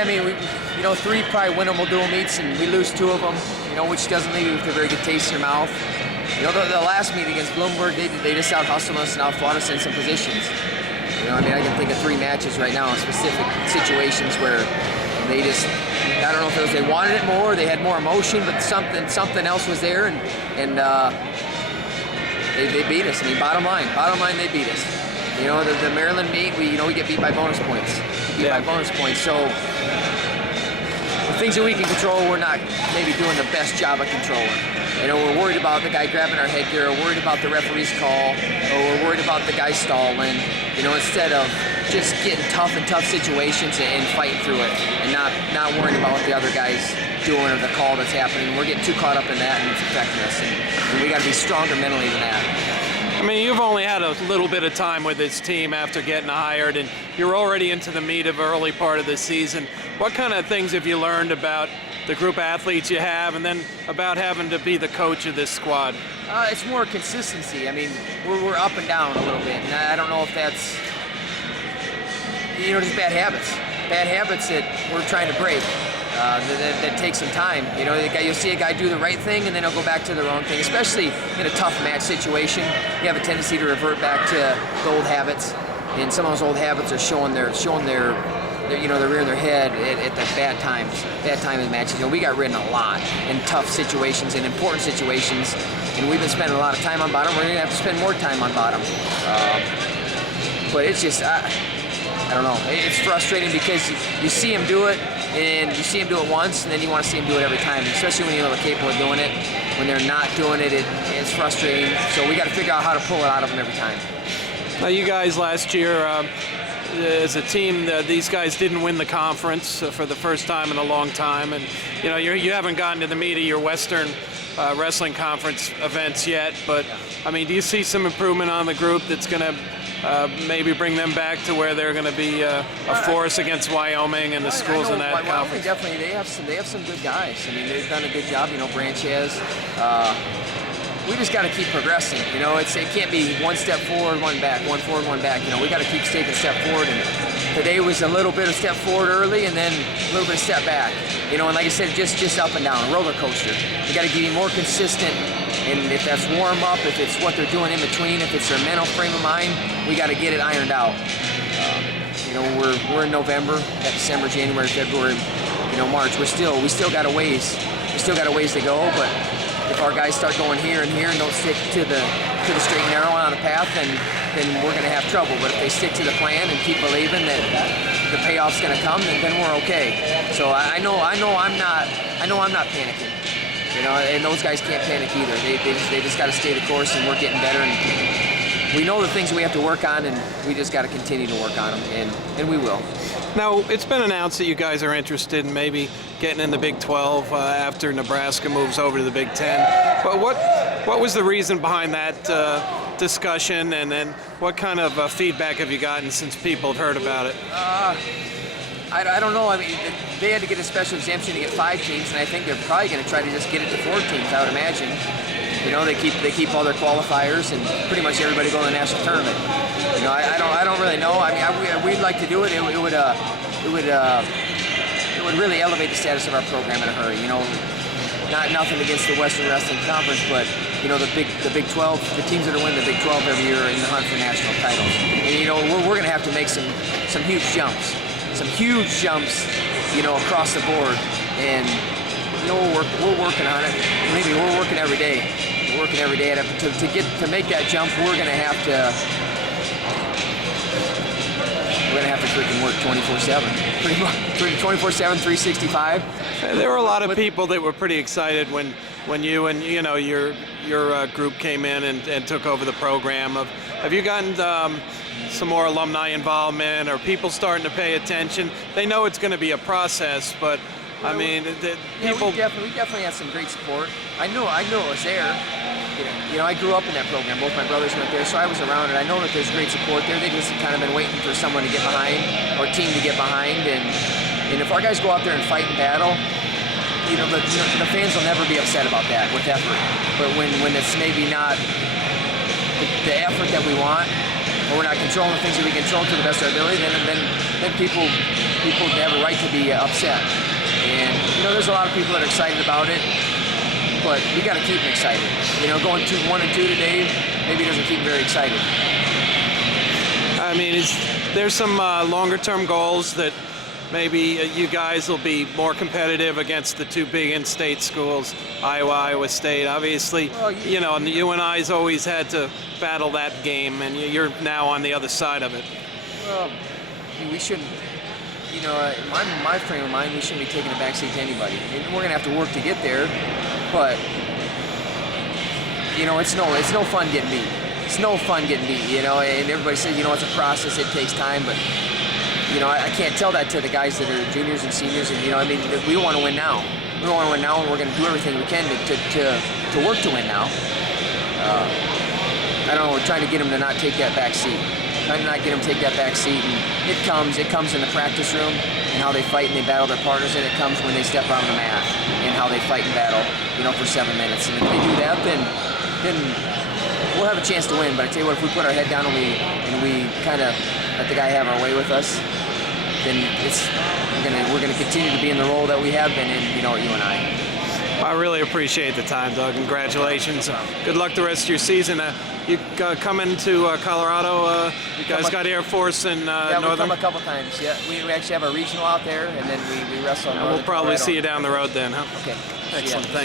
I mean, three probably winnable dual meets, and we lose two of them, which doesn't leave you with a very good taste in your mouth. The last meet against Bloomberg, they just out-hustled us and out-fought us in some positions. I can think of three matches right now in specific situations where they just, I don't know if it was they wanted it more, they had more emotion, but something else was there, and they beat us. I mean, bottom line, they beat us. The Maryland meet, we get beat by bonus points. By bonus points. So the things that we can control, we're not maybe doing the best job of controlling. We're worried about the guy grabbing our headgear, we're worried about the referee's call, or we're worried about the guy stalling. Instead of just getting tough in tough situations and fighting through it, and not worrying about what the other guy's doing or the call that's happening. We're getting too caught up in that, and it's affecting us. And we got to be stronger mentally than that. I mean, you've only had a little bit of time with this team after getting hired, and you're already into the meat of early part of the season. What kind of things have you learned about the group of athletes you have, and then about having to be the coach of this squad? It's more consistency. I mean, we're up and down a little bit, and I don't know if that's, just bad habits. Bad habits that we're trying to break. That takes some time. You'll see a guy do the right thing, and then he'll go back to the wrong thing. Especially in a tough match situation, you have a tendency to revert back to the old habits, and some of those old habits are showing their rear of their head at the bad time in matches. We got ridden a lot in tough situations, in important situations, and we've been spending a lot of time on bottom. We're gonna have to spend more time on bottom. But it's just, I don't know. It's frustrating because you see him do it, and you see him do it once, and then you want to see him do it every time, especially when you know they're capable of doing it. When they're not doing it, it's frustrating. So we got to figure out how to pull it out of them every time. Now, you guys last year, as a team, these guys didn't win the conference for the first time in a long time, and you haven't gotten to the meat of your Western Wrestling Conference events yet. But I mean, do you see some improvement on the group that's going to maybe bring them back to where they're going to be a force against Wyoming and the schools in that conference? Definitely, they have some good guys. I mean, they've done a good job. Branch has. We just got to keep progressing. It can't be one step forward, one back, one forward, one back. We got to keep taking a step forward. And today was a little bit of step forward early, and then a little bit of step back. And like I said, just up and down, a roller coaster. We got to be more consistent. And if that's warm up, if it's what they're doing in between, if it's their mental frame of mind, we got to get it ironed out. We're in November, got December, January, February, March. We still got a ways. We still got a ways to go. But if our guys start going here and here and don't stick to the straight and narrow on the path, then we're going to have trouble. But if they stick to the plan and keep believing that the payoff's going to come, then we're okay. So I know I'm not panicking. And those guys can't panic either. They just got to stay the course, and we're getting better. And we know the things we have to work on, and we just got to continue to work on them, and we will. Now, it's been announced that you guys are interested in maybe getting in the Big 12 after Nebraska moves over to the Big 10. But what was the reason behind that discussion, and then what kind of feedback have you gotten since people have heard about it? I don't know. I mean, they had to get a special exemption to get 5 teams, and I think they're probably going to try to just get it to 4 teams, I would imagine. They keep all their qualifiers, and pretty much everybody go to the national tournament. I don't really know. I mean, we'd like to do it. It would really elevate the status of our program in a hurry. Nothing against the Western Wrestling Conference, but the Big 12, the teams that are winning the Big 12 every year are in the hunt for national titles. And we're going to have to make some huge jumps. Across the board, and we're working on it. Maybe we're working every day. We're working every day to make that jump. We're gonna have to freaking work 24/7, pretty much 24/7, 365. There were a lot of people that were pretty excited when you and your group came in and took over the program. Have you gotten some more alumni involvement, or people starting to pay attention? They know it's going to be a process, but I mean, people. We definitely had some great support. I know it was there. I grew up in that program. Both my brothers went there, so I was around it. I know that there's great support there. They just kind of been waiting for someone to get behind, or a team to get behind, and if our guys go out there and fight and battle, the fans will never be upset about that with effort. But when it's maybe not the effort that we want, or we're not controlling the things that we control to the best of our ability, then people people have a right to be upset. And you know, there's a lot of people that are excited about it, but we got to keep them excited. You know, going 1 and 2 today maybe doesn't keep them very excited. I mean, there's some longer-term goals that maybe you guys will be more competitive against the two big in-state schools, Iowa State. Obviously, well, you know, and the UNI's always had to battle that game, and you're now on the other side of it. Well, we shouldn't, you know, in my frame of mind, we shouldn't be taking a backseat to anybody. And we're going to have to work to get there, but, you know, it's no fun getting beat. It's no fun getting beat, you know, and everybody says, you know, it's a process, it takes time, but, you know, I can't tell that to the guys that are juniors and seniors, and, you know, I mean, we want to win now. We want to win now, and we're going to do everything we can to work to win now. I don't know, we're trying to get them to not take that back seat. Trying to not get them to take that back seat, and it comes in the practice room, and how they fight and they battle their partners, and it comes when they step out on the mat, and how they fight and battle, you know, for 7 minutes. And if they do that, then we'll have a chance to win. But I tell you what, if we put our head down and we kind of let the guy have our way with us, then we're gonna continue to be in the role that we have been in, you know, at UNI. I really appreciate the time, Doug. Congratulations. Good luck the rest of your season. You coming to Colorado? You guys got Air Force in yeah, Northern? we come a couple times. Yeah, we actually have a regional out there, and then we wrestle in We'll Northern probably Colorado. see you down the road then, huh? Okay. Excellent. Thanks.